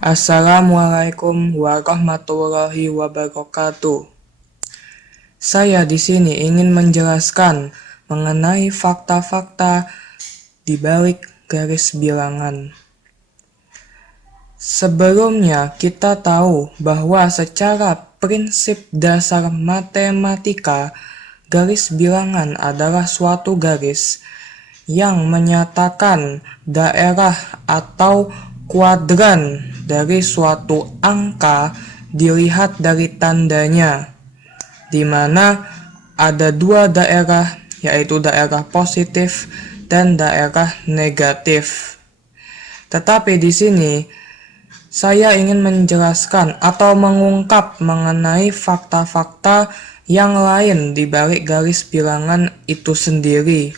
Assalamualaikum warahmatullahi wabarakatuh. Saya di sini ingin menjelaskan mengenai fakta-fakta di balik garis bilangan. Sebelumnya, kita tahu bahwa secara prinsip dasar matematika, garis bilangan adalah suatu garis yang menyatakan daerah atau kuadran dari suatu angka dilihat dari tandanya, di mana ada dua daerah, yaitu daerah positif dan daerah negatif. Tetapi di sini saya ingin menjelaskan atau mengungkap mengenai fakta-fakta yang lain di balik garis bilangan itu sendiri.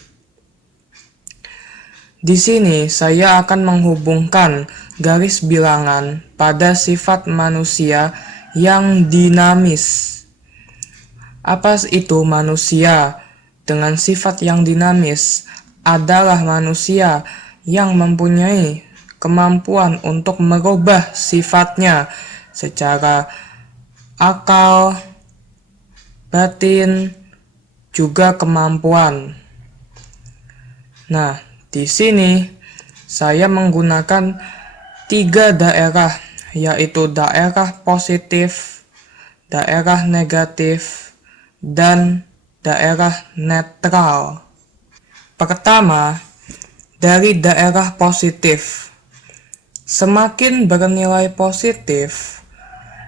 Di sini saya akan menghubungkan garis bilangan pada sifat manusia yang dinamis. Apa itu manusia? Dengan sifat yang dinamis adalah manusia yang mempunyai kemampuan untuk merubah sifatnya secara akal, batin, juga kemampuan. Nah, di sini saya menggunakan 3 daerah, yaitu daerah positif, daerah negatif, dan daerah netral. Pertama, dari daerah positif. Semakin bernilai positif,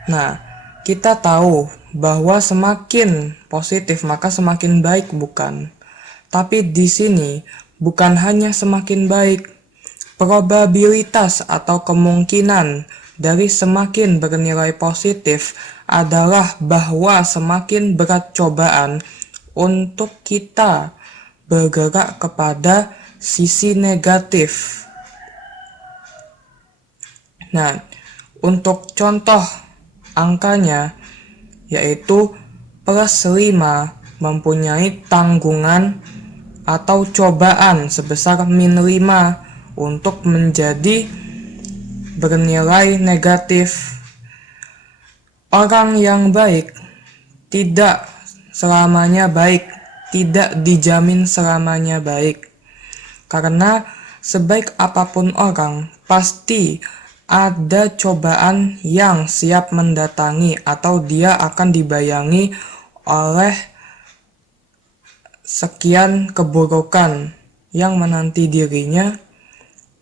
nah, kita tahu bahwa semakin positif maka semakin baik, bukan? Tapi di sini bukan hanya semakin baik, probabilitas atau kemungkinan dari semakin bernilai positif adalah bahwa semakin berat cobaan untuk kita bergerak kepada sisi negatif. Nah, untuk contoh angkanya yaitu plus 5 mempunyai tanggungan atau cobaan sebesar min 5 untuk menjadi bernilai negatif. Orang yang baik tidak selamanya baik, tidak dijamin selamanya baik. Karena sebaik apapun orang, pasti ada cobaan yang siap mendatangi atau dia akan dibayangi oleh sekian keburukan yang menanti dirinya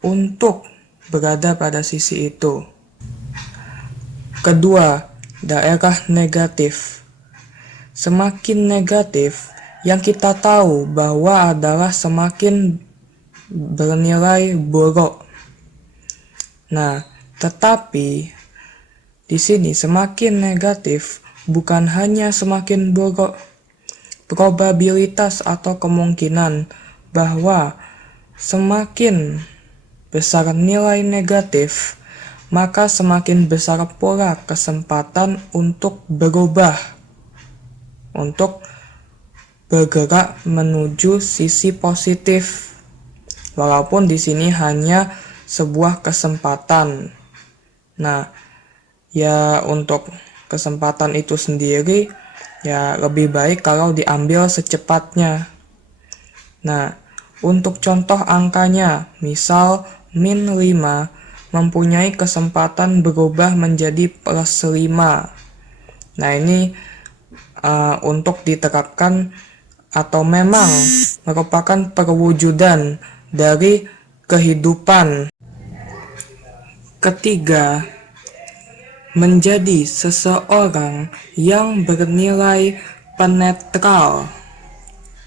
untuk berada pada sisi itu. Kedua, daerah negatif. Semakin negatif yang kita tahu bahwa adalah semakin bernilai buruk. Nah, tetapi di sini semakin negatif bukan hanya semakin buruk. Probabilitas atau kemungkinan bahwa semakin besar nilai negatif, maka semakin besar pula kesempatan untuk berubah, untuk bergerak menuju sisi positif. Walaupun di sini hanya sebuah kesempatan. Nah, ya untuk kesempatan itu sendiri ya lebih baik kalau diambil secepatnya. Nah, untuk contoh angkanya, misal min 5 mempunyai kesempatan berubah menjadi plus 5. Nah, ini untuk diterapkan atau memang merupakan perwujudan dari kehidupan. Ketiga, menjadi seseorang yang bernilai penetral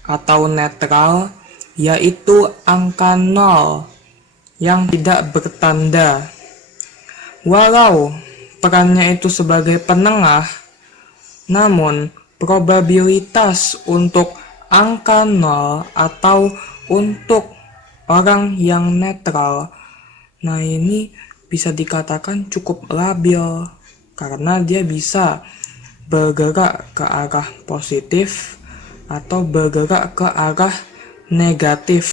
atau netral, yaitu angka 0 yang tidak bertanda. Walau perannya itu sebagai penengah, namun probabilitas untuk angka 0 atau untuk orang yang netral, nah ini bisa dikatakan cukup labil karena dia bisa bergerak ke arah positif atau bergerak ke arah negatif.